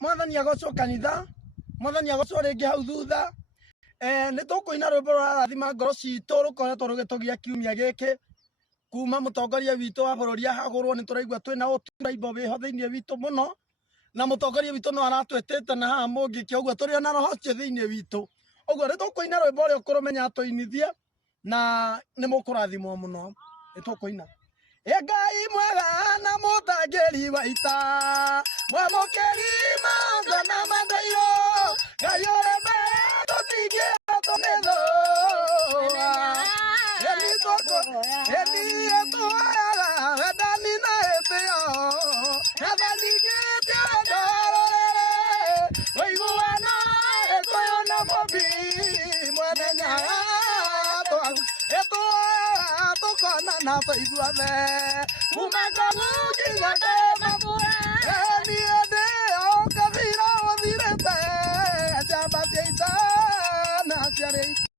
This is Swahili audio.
Mwathani agocwo kanitha, mwathani agocwo ringi hau thutha. Ni tukuina rwimbo rwa rathima ngoro citu rukoretwo rugitugia kiumia giki kuma mutongoria witu wa bururi ahagurwo ni turaigua twina uturaimbo wiho thiini witu muno na mutongoria witu no aratwetete na haha mungikia uguo turi na roho cio thiini witu uguo ni tukuina rwimbo rio kurumenya atuinithie na ni mukurathimwo muno ni tukuina Ngai mwega na mutangiri wa ita mwamukiri